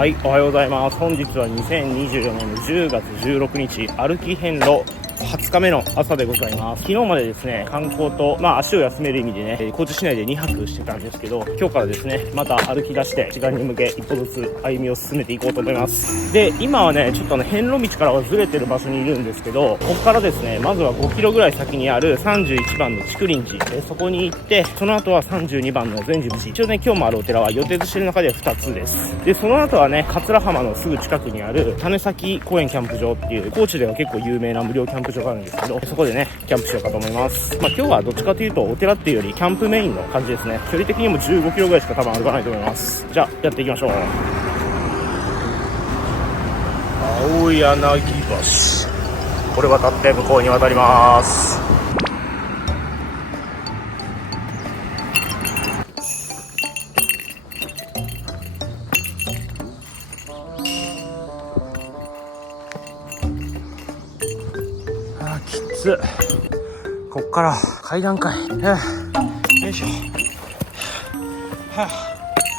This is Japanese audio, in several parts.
はい、おはようございます。本日は2024年の10月16日、歩き遍路20日目の朝でございます。昨日までですね、観光と、足を休める意味でね、高知市内で2泊してたんですけど、今日からですね、また歩き出して、時間に向け一歩ずつ歩みを進めていこうと思います。で、今はね、ちょっと遍路道からはずれてる場所にいるんですけど、ここからですね、まずは5キロぐらい先にある31番の竹林寺、そこに行って、その後は32番の善寺寺。一応ね、今日もあるお寺は予定としている中では2つです。で、その後はね、桂浜のすぐ近くにある種崎公園キャンプ場っていう、高知では結構有名な無料キャンプ場があるんですけど、そこでね、キャンプしようかと思います。今日はどっちかというとお寺っていうよりキャンプメインの感じですね。距離的にも15キロぐらいしか多分歩かないと思います。じゃあやっていきましょう。青柳橋、これ渡って向こうに渡ります。きつっ。こっから階段かい。よいしょ。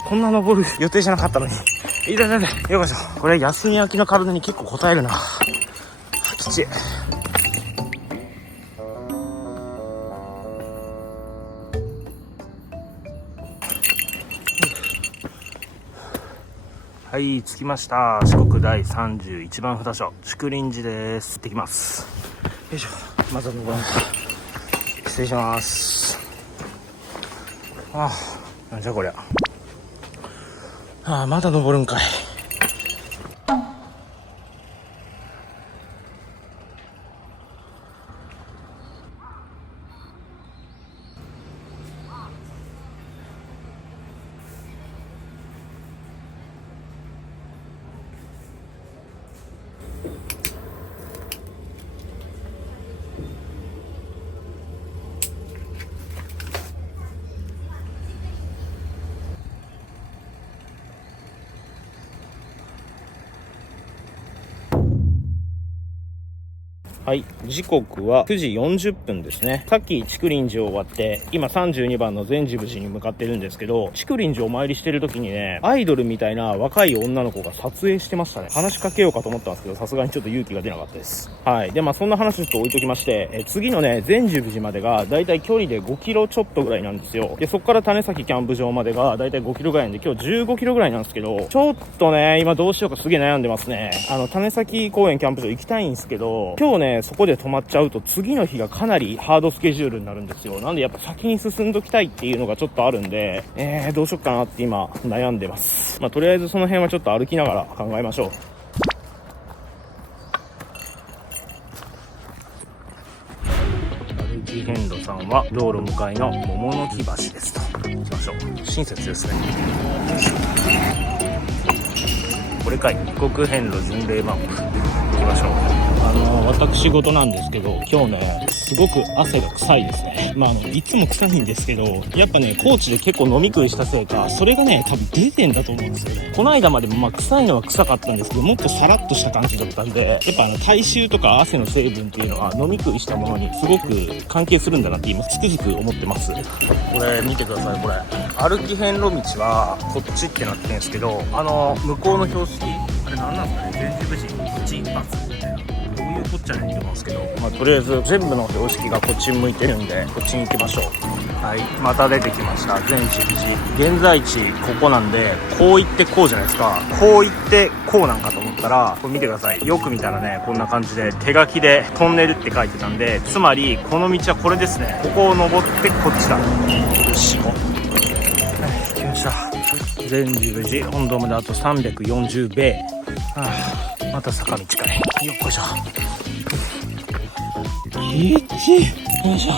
こんな登る予定じゃなかったのに。よいしょ。これ休み明けの体に結構応えるな。きちい。はい、着きました。四国第31番札所、竹林寺です。行ってきます。よいしょ。まずは登らんか。失礼します。なんじゃこりゃ。まだ登るんかい。はい、時刻は9時40分ですね。さっき竹林寺を終わって今32番の善寺寺に向かってるんですけど、竹林寺をお参りしてる時にね、アイドルみたいな若い女の子が撮影してましたね。話しかけようかと思ったんですけど、さすがにちょっと勇気が出なかったです。はい。で、そんな話ちょっと置いときまして、次のね、善寺寺までがだいたい距離で5キロちょっとぐらいなんですよ。で、そこから種崎キャンプ場までがだいたい5キロぐらいなんで、今日15キロぐらいなんですけど、ちょっとね、今どうしようかすげえ悩んでますね。種崎公園キャンプ場行きたいんですけど、今日ね、そこで泊まっちゃうと次の日がかなりハードスケジュールになるんですよ。なんでやっぱ先に進んどきたいっていうのがちょっとあるんで、どうしよっかなって今悩んでます。とりあえずその辺はちょっと歩きながら考えましょう。歩き遍路さんは道路向かいの桃の木橋ですと。行きましょう。親切ですね。これかい。異国遍路巡礼マップ。行きましょう。私事なんですけど、今日ね、すごく汗が臭いですね。いつも臭いんですけど、やっぱね、高知で結構飲み食いしたせいか、それがね、多分出てんだと思うんですよね。この間までも臭いのは臭かったんですけど、もっとサラッとした感じだったんで、やっぱ体臭とか汗の成分っていうのは飲み食いしたものにすごく関係するんだなって今、つくづく思ってます。これ見てください、これ。歩き遍路道はこっちってなってるんですけど、向こうの標識、あれ何なんですかね、善寺寺、こっち一発みたいな。どういうこっちゃねんって思うんですけど、とりあえず全部の標識がこっちに向いてるんで、こっちに行きましょう。はい、また出てきました、善寺寺。現在地ここなんで、こう行ってこうじゃないですか。こう行ってこうなんかと思ったら、これ見てください。よく見たらね、こんな感じで手書きでトンネルって書いてたんで、つまりこの道はこれですね。ここを登ってこっちだ。よし、行こう。来ました。善寺寺本堂まであと340米。また坂道かい。よっこいしょ。よいしょ。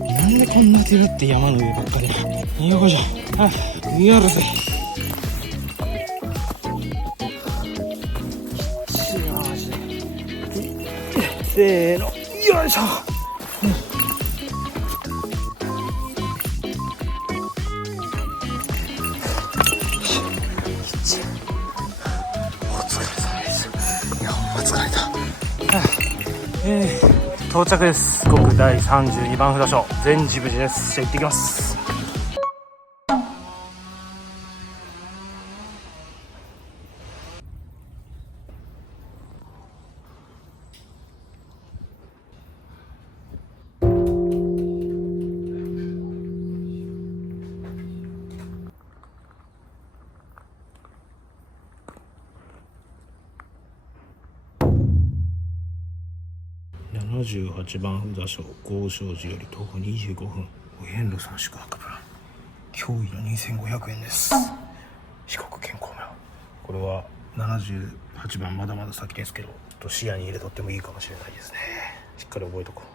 なんでこんな寺って山の上ばっかりだ。よっこいしょ。やるぜ。せーの。よいしょ。到着です。四国第32番札所、善寺寺です。じゃあ行ってきます。78番札所豪商寺より徒歩25分お遍路3宿泊プラン驚異の2500円です。四国健康村、これは78番まだまだ先ですけど視野に入れとってもいいかもしれないですね。しっかり覚えとこう。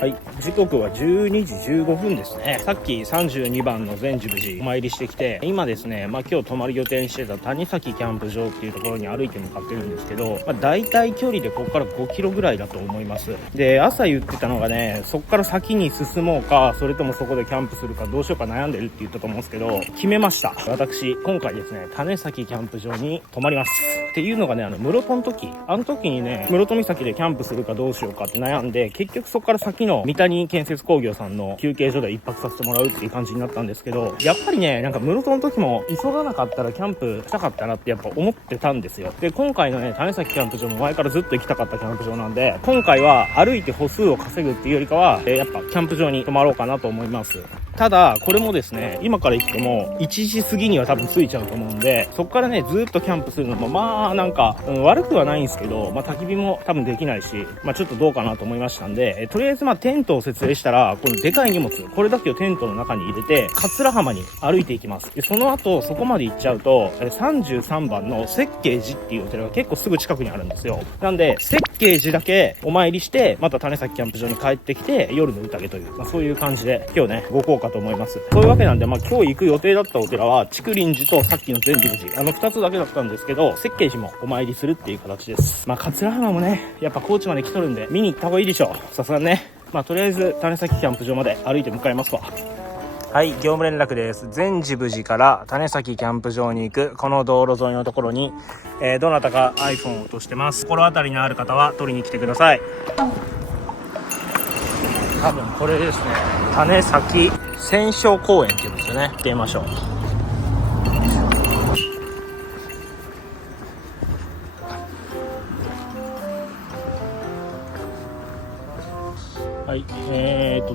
はい、時刻は12時15分ですね。さっき32番の善寺寺お参りしてきて、今ですね、今日泊まる予定にしてた谷崎キャンプ場っていうところに歩いて向かってるんですけど、大体距離でここから5キロぐらいだと思います。で、朝言ってたのがね、そこから先に進もうか、それともそこでキャンプするかどうしようか悩んでるって言ったと思うんですけど、決めました。私、今回ですね、種崎キャンプ場に泊まります。っていうのがね、室戸の時、あの時にね、室戸岬でキャンプするかどうしようかって悩んで、結局そこから先の三谷建設工業さんの休憩所で一泊させてもらうっていう感じになったんですけど、やっぱりね、なんか室戸の時も急がなかったらキャンプしたかったなってやっぱ思ってたんですよ。で、今回のね、種崎キャンプ場も前からずっと行きたかったキャンプ場なんで、今回は歩いて歩数を稼ぐっていうよりかは、やっぱキャンプ場に泊まろうかなと思います。ただ、これもですね、今から行っても1時過ぎには多分着いちゃうと思うんで、そこからね、ずっとキャンプするのもまあなんか、悪くはないんですけど、焚き火も多分できないし、ちょっとどうかなと思いましたんで、とりあえずテントを設営したら、このでかい荷物、これだけをテントの中に入れて、桂浜に歩いていきます。で、その後、そこまで行っちゃうと、33番の設計寺っていうお寺が結構すぐ近くにあるんですよ。なんで、設計寺だけお参りして、また種崎キャンプ場に帰ってきて、夜の宴という、そういう感じで、今日ね、ご効果と思います。そういうわけなんで、今日行く予定だったお寺は、竹林寺とさっきの善寺寺、2つだけだったんですけど、設計寺もお参りするっていう形です。桂浜もね、やっぱ高知まで来とるんで、見に行った方がいいでしょう。さすがにね。とりあえず種崎キャンプ場まで歩いて向かいますわ。はい、業務連絡です。善寺寺から種崎キャンプ場に行くこの道路沿いのところに、どなたか iPhone を落としてます。心当たりのある方は取りに来てください。多分これですね、種崎戦勝公園っていうんですよね。行ってみましょう。はい、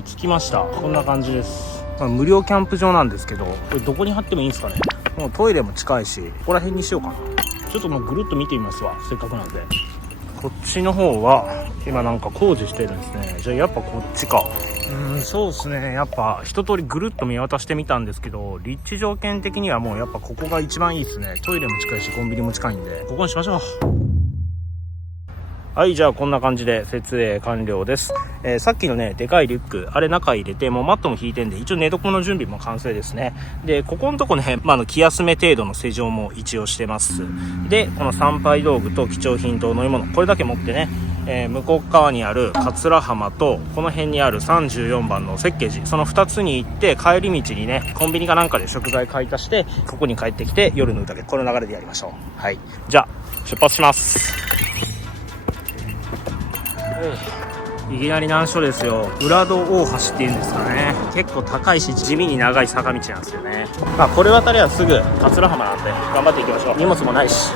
着きました。こんな感じです。無料キャンプ場なんですけど、これどこに貼ってもいいんですかね。もうトイレも近いし、ここら辺にしようかな。ちょっともうぐるっと見てみますわ、せっかくなんで。こっちの方は今なんか工事してるんですね。じゃあやっぱこっちか。そうですね。やっぱ一通りぐるっと見渡してみたんですけど、立地条件的にはもうやっぱここが一番いいですね。トイレも近いしコンビニも近いんで、ここにしましょう。はい、じゃあこんな感じで設営完了です。さっきのね、でかいリュック、あれ中入れて、もうマットも引いてんで、一応寝床の準備も完成ですね。で、ここのとこね、気休め程度の施錠も一応してます。で、この参拝道具と貴重品と飲み物、これだけ持ってね、向こう側にある桂浜と、この辺にある34番の設計寺、その2つに行って、帰り道にね、コンビニかなんかで食材買い足して、ここに帰ってきて、夜の宴、この流れでやりましょう。はい。じゃあ、出発します。いきなり難所ですよ。浦戸大橋っていうんですかね。結構高いし地味に長い坂道なんですよね。これ渡りはすぐ桂浜なんで頑張っていきましょう。荷物もないし。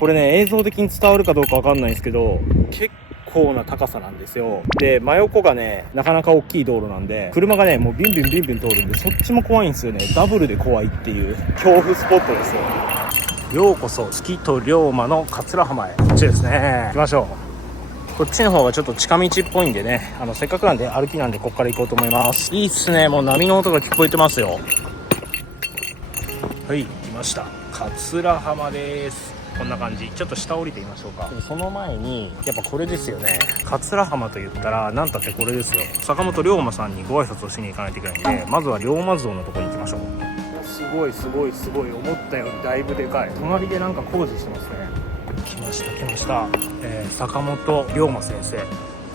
これね、映像的に伝わるかどうかわかんないんですけど、結構な高さなんですよ。で、真横がね、なかなか大きい道路なんで、車がね、もうビンビンビンビン通るんで、そっちも怖いんですよね。ダブルで怖いっていう恐怖スポットですよ。ようこそ月と龍馬の桂浜へ。こっちですね。行きましょう。こっちの方がちょっと近道っぽいんでね、せっかくなんで歩きなんでこっから行こうと思います。いいっすね。もう波の音が聞こえてますよ。はい、来ました。桂浜です。こんな感じ。ちょっと下降りてみましょうか。でもその前にやっぱこれですよね。桂浜と言ったらなんたってこれですよ。坂本龍馬さんにご挨拶をしに行かないといけないんで、まずは龍馬像のところに行きましょう。すごいすごいすごい。思ったよりだいぶでかい。隣でなんか工事してますね。来ました来ました。坂本龍馬先生。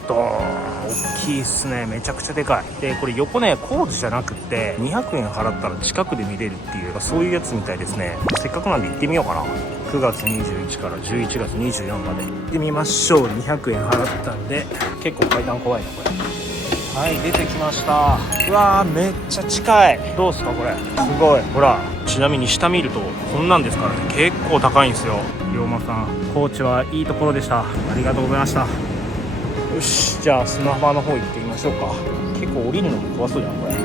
ドーン、大きいっすね。めちゃくちゃでかい。でこれ横ね、工事じゃなくって200円払ったら近くで見れるっていう、そういうやつみたいですね。せっかくなんで行ってみようかな。9月21から11月24まで行ってみましょう。200円払ったんで、結構階段怖いなこれ。はい、出てきました。うわー、めっちゃ近い。どうすかこれ、すごい。ほら、ちなみに下見るとこんなんですからね。結構高いんですよ。龍馬さん、高知はいいところでした。ありがとうございました。よし、じゃあ砂浜の方行ってみましょうか。結構降りるのも怖そうじゃんこれ。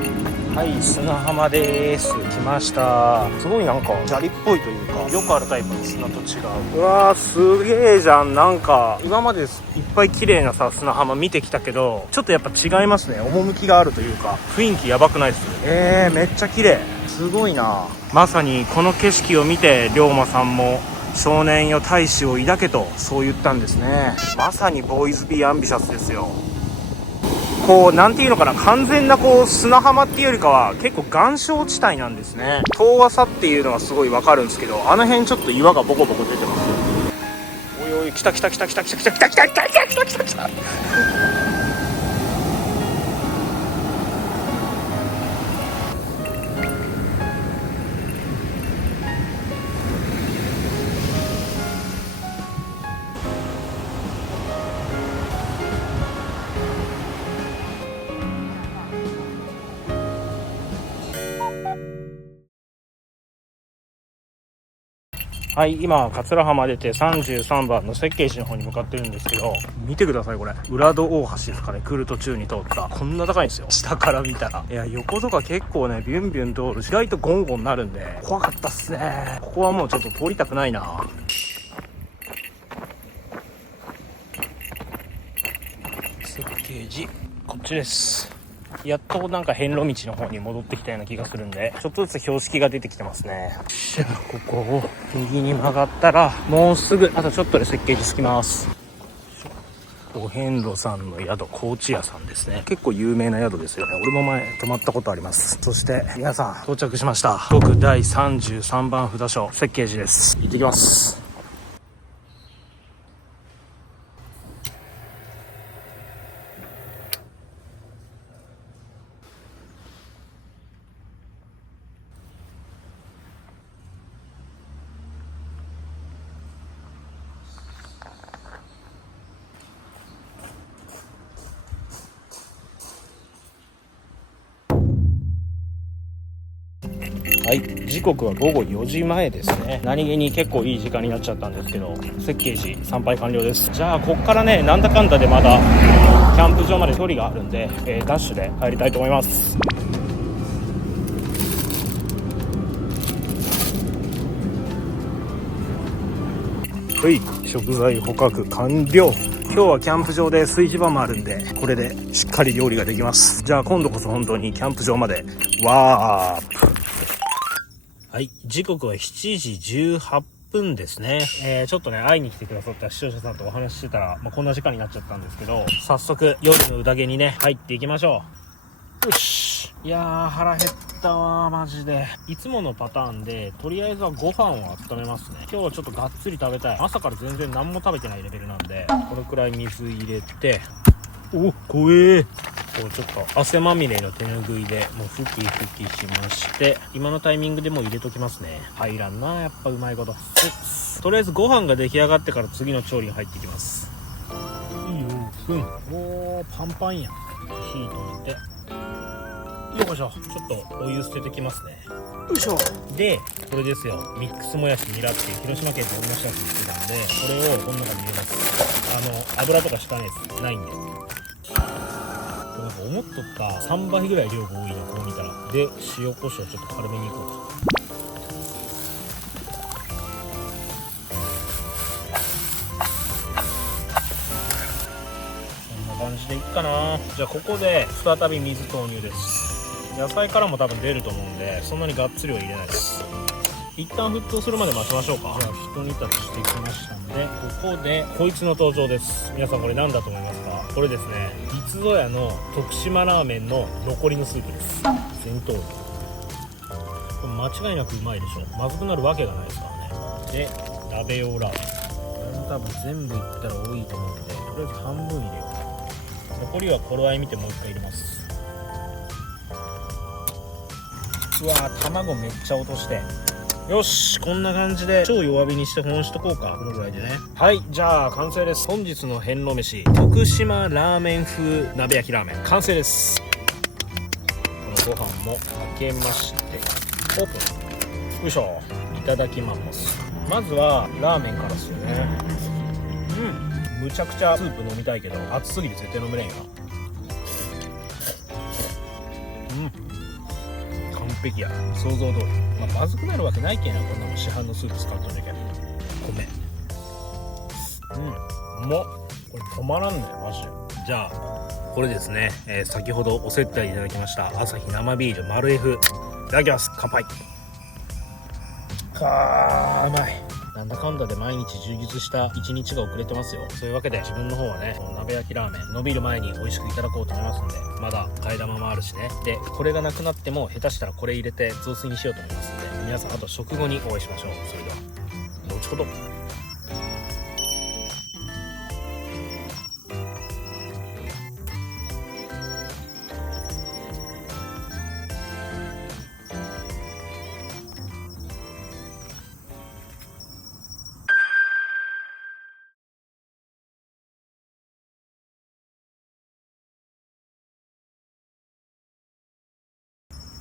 はい、砂浜です。来ました。すごいなんか砂利っぽいというか、よくあるタイプの砂と違う。うわー、すげえじゃん。なんか今までいっぱい綺麗なさ砂浜見てきたけど、ちょっとやっぱ違いますね。趣があるというか、雰囲気やばくないです？めっちゃ綺麗。すごいな。まさにこの景色を見て龍馬さんも少年よ大志を抱けとそう言ったんですね。まさにボーイズビーアンビシャスですよ。こうなんていうのかな、完全なこう砂浜っていうよりかは結構岩礁地帯なんですね。遠浅っていうのはすごいわかるんですけど、あの辺ちょっと岩がボコボコ出てますよ。おいおい、来た来た来た来た来た来た来た来た来た来た来た来た来た。はい、今桂浜出て33番の設計士の方に向かってるんですけど、見てくださいこれ。浦戸大橋ですかね、来る途中に通った。こんな高いんですよ、下から見たら。いや、横とか結構ねビュンビュン通るし、意外とゴンゴンなるんで怖かったっすね。ここはもうちょっと通りたくないな。設計時こっちです。やっとなんか遍路道の方に戻ってきたような気がするんで、ちょっとずつ標識が出てきてますね。じゃあここを右に曲がったらもうすぐ、あとちょっとで設計時着きます。お遍路さんの宿、高知屋さんですね。結構有名な宿ですよね。俺も前泊まったことあります。そして皆さん到着しました。僕第33番札所設計時です。行ってきます。はい、時刻は午後4時前ですね。何気に結構いい時間になっちゃったんですけど、設計時参拝完了です。じゃあこっからね、なんだかんだでまだキャンプ場まで距離があるんで、ダッシュで帰りたいと思います。はい、食材捕獲完了。今日はキャンプ場で炊事場もあるんで、これでしっかり料理ができます。じゃあ今度こそ本当にキャンプ場までワープ。はい、時刻は7時18分ですね。ちょっとね、会いに来てくださった視聴者さんとお話ししてたら、こんな時間になっちゃったんですけど、早速夜のうだげにね、入っていきましょう。よし。いやー、腹減ったわー、マジで。いつものパターンで、とりあえずはご飯を温めますね。今日はちょっとがっつり食べたい。朝から全然何も食べてないレベルなんで、このくらい水入れて、お、怖え。こうちょっと汗まみれの手ぬぐいでもうふきふきしまして、今のタイミングでもう入れときますね。入らんな、やっぱうまいこと。とりあえずご飯が出来上がってから次の調理に入っていきます。いいよ、おー、パンパンやん。火止めて、よいしょ。ちょっとお湯捨ててきますね。よいしょ。で、これですよ、ミックスもやしニラっていう広島県で同じやつ売ってたんで、これをこの中に入れます。油とかしたねないんで。なんか思っとった3倍ぐらい量が多いな、こう見たら。で、塩コショウちょっと軽めにいこうか。こんな感じでいっかな。じゃあここで再び水投入です。野菜からも多分出ると思うんで、そんなにがっつりは入れないです。一旦沸騰するまで待ちましょうか。じゃあ一煮立ちしてきましたんで、ここでこいつの登場です。皆さんこれ何だと思いますか？これですね、いつぞやの徳島ラーメンの残りのスープです。全通りこれ間違いなくうまいでしょ。まずくなるわけがないですからね。で、鍋用ラーメン、多分全部いったら多いと思うんで、とりあえず半分入れよう。残りは頃合い見てもう一回入れます。うわー、卵めっちゃ落として、よし、こんな感じで超弱火にして保温しとこうか。このぐらいでね。はい、じゃあ完成です。本日の遍路飯、徳島ラーメン風鍋焼きラーメン完成です。このご飯もかけまして、オープン。よいしょ、いただきます。まずはラーメンからですよね。むちゃくちゃスープ飲みたいけど熱すぎて絶対飲めれんよな。完璧や、想像通り。まずくなるわけないけんな、こんなもん市販のスープ使っとるけん。米うまっ。これ止まらんねマジで。じゃあこれですね、先ほどお接待いただきました朝日生ビールマル F いただきます。乾杯。うまい。なんだかんだで毎日充実した一日が遅れてますよ。そういうわけで自分の方はね、鍋焼きラーメン伸びる前に美味しくいただこうと思いますんで、まだ替え玉もあるしね。でこれがなくなっても下手したらこれ入れて雑炊にしようと思いますんで、皆さんあと食後にお会いしましょう。それでは後ほど。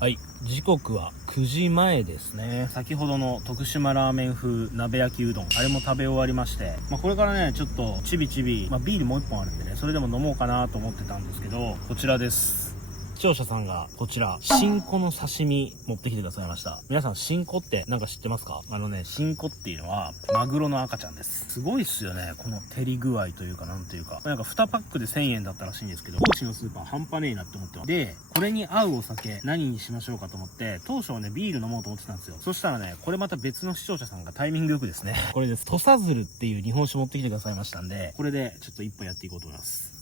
はい、時刻は9時前ですね。先ほどの徳島ラーメン風鍋焼きうどん、あれも食べ終わりまして、これからねちょっとちびちび、ビールもう1本あるんでね、それでも飲もうかなと思ってたんですけど、こちらです。視聴者さんがこちら新子の刺身持ってきてくださいました。皆さん新子ってなんか知ってますか？新子っていうのはマグロの赤ちゃんです。すごいっすよね、この照り具合というか、なんというか、なんか2パックで1000円だったらしいんですけど、高知のスーパー半端ねえなって思ってます。でこれに合うお酒何にしましょうかと思って、当初はねビール飲もうと思ってたんですよ。そしたらね、これまた別の視聴者さんがタイミングよくですね、これです、土佐鶴っていう日本酒持ってきてくださいましたんで、これでちょっと一本やっていこうと思います。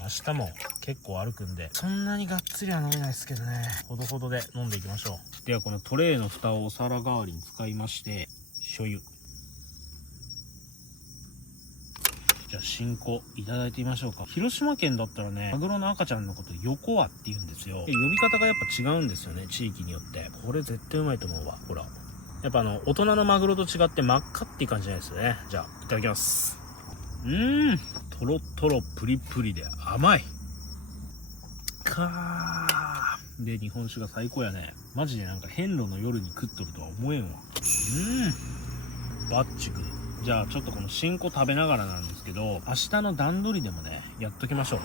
明日も結構歩くんでそんなにがっつりは飲めないですけどね、ほどほどで飲んでいきましょう。ではこのトレーの蓋をお皿代わりに使いまして、醤油、じゃあ新子いただいてみましょうか。広島県だったらね、マグロの赤ちゃんのこと横輪って言うんですよ。で呼び方がやっぱ違うんですよね、地域によって。これ絶対うまいと思うわ。ほらやっぱ大人のマグロと違って真っ赤っていう感じじゃないですよね。じゃあいただきます。トロトロプリプリで甘い。で日本酒が最高やね。マジでなんか遍路の夜に食っとるとは思えんわ。バッチグ。じゃあちょっとこの新子食べながらなんですけど、明日の段取りでもねやっときましょう。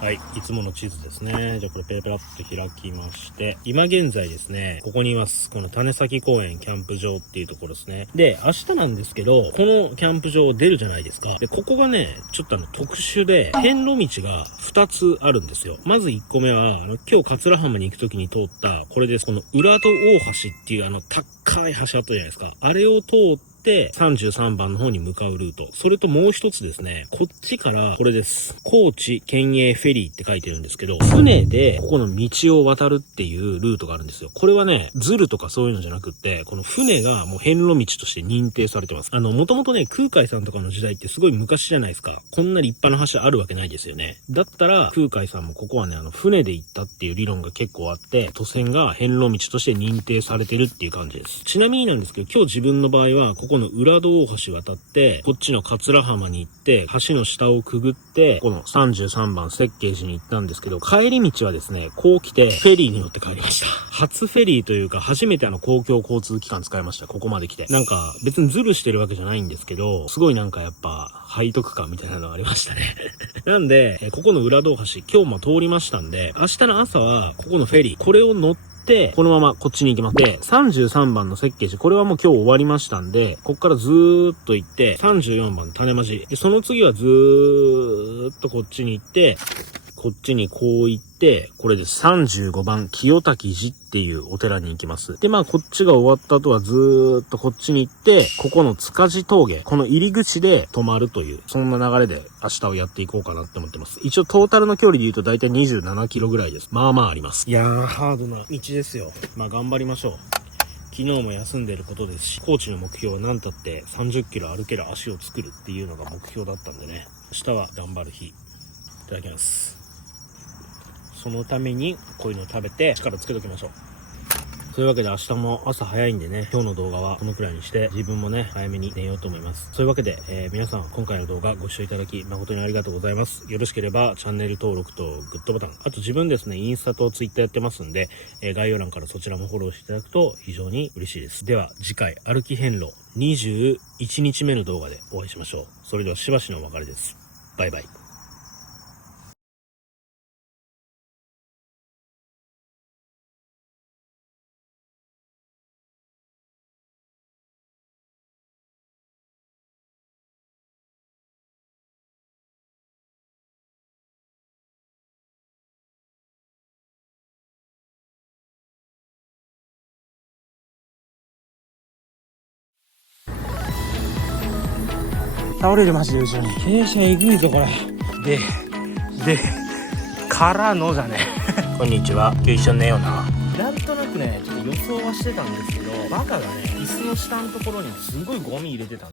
はい、いつもの地図ですね。じゃあこれペラペラっと開きまして、今現在ですね、ここにいます。この種崎公園キャンプ場っていうところですね。で、明日なんですけど、このキャンプ場出るじゃないですか。で、ここがね、ちょっと特殊で、遍路道が2つあるんですよ。まず1個目は、今日桂浜に行く時に通った、これです。この浦戸大橋っていう高い橋あったじゃないですか。あれを通って33番の方に向かうルート。それともう一つですね、こっちからこれです。高知県営フェリーって書いてるんですけど、船でここの道を渡るっていうルートがあるんですよ。これはね、ズルとかそういうのじゃなくって、この船がもう遍路道として認定されてます。もともとね、空海さんとかの時代ってすごい昔じゃないですか。こんな立派な橋あるわけないですよね。だったら空海さんもここはね、船で行ったっていう理論が結構あって、渡船が遍路道として認定されてるっていう感じです。ちなみになんですけど、今日自分の場合はここの浦戸大橋渡って、こっちの桂浜に行って、橋の下をくぐって、この33番設計寺に行ったんですけど、帰り道はですね、こう来て、フェリーに乗って帰りました。初フェリーというか、初めて公共交通機関使いました。ここまで来て。なんか、別にズルしてるわけじゃないんですけど、すごいなんかやっぱ、背徳感みたいなのがありましたね。なんで、ここの浦戸大橋、今日も通りましたんで、明日の朝は、ここのフェリー、これを乗って、このままこっちに行きます。で、33番の設計寺、これはもう今日終わりましたんで、こっからずーっと行って、34番種まじ。で、その次はずーっとこっちに行って、こっちにこう行って、これで35番清滝寺っていうお寺に行きます。で、こっちが終わった後はずーっとこっちに行って、ここの塚地峠、この入り口で止まるという、そんな流れで明日をやっていこうかなって思ってます。一応トータルの距離で言うと大体27キロぐらいです。まあまああります。いやー、ハードな道ですよ。頑張りましょう。昨日も休んでることですし、高知の目標は何たって30キロ歩ける足を作るっていうのが目標だったんでね。明日は頑張る日。いただきます。そのためにこういうのを食べて力つけときましょう。というわけで明日も朝早いんでね、今日の動画はこのくらいにして自分もね、早めに寝ようと思います。そういうわけで、皆さん今回の動画ご視聴いただき誠にありがとうございます。よろしければチャンネル登録とグッドボタン、あと自分ですね、インスタとツイッターやってますんで、概要欄からそちらもフォローしていただくと非常に嬉しいです。では次回歩き遍路21日目の動画でお会いしましょう。それではしばしのお別れです。バイバイ。倒れる、マジで後ろに。傾斜えぐいぞ、これ。で、からのじゃね。こんにちは。今日一緒に寝ような。なんとなくね、ちょっと予想はしてたんですけど、バカがね、椅子の下のところにすごいゴミ入れてた。